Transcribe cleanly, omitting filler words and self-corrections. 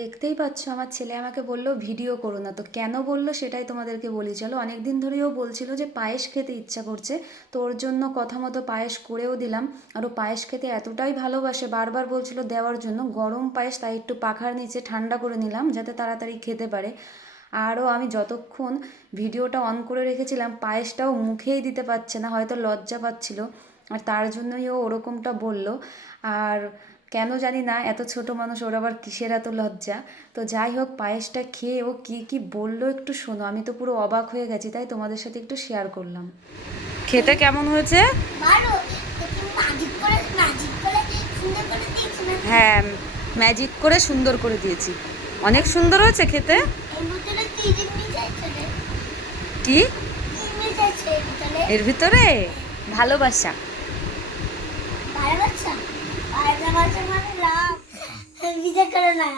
দেখতেই পাচ্ছ আমার ছেলে আমাকে বলল ভিডিও করো না, তো কেন বললো সেটাই তোমাদেরকে বলি। চলো, অনেক দিন ধরেও বলছিল যে পায়েস খেতে ইচ্ছা করছে, তো ওর জন্য কথা মতো পায়েস করেও দিলাম। আর ও পায়েস খেতে এতটাই ভালোবাসে, বারবার বলছিল দেওয়ার জন্য গরম পায়েস, তাই একটু পাখার নিচে ঠান্ডা করে নিলাম যাতে তাড়াতাড়ি খেতে পারে। আরও আমি যতক্ষণ ভিডিওটা অন করে রেখেছিলাম পায়েসটাও মুখেই দিতে পারছে না, হয়তো লজ্জা পাচ্ছিল, আর তার জন্যই ও ওরকমটা বলল। আর কেন জানি না, এত ছোট মানুষ, ওর আবার কিসের এত লজ্জা। তো যাই হোক, পায়েসটা খেয়ে ও কি কি বললো একটু শোনো, আমি তো পুরো অবাক হয়ে গেছি, তাই তোমাদের সাথে একটু শেয়ার করলাম। খেতে কেমন হয়েছে? হ্যাঁ, ম্যাজিক করে সুন্দর করে দিয়েছি। অনেক সুন্দর হয়েছে খেতে। কি এর ভিতরে? ভালোবাসা। ভালোবাসা, ভালোবাসা মানে লাভ, বিয়ে করে না।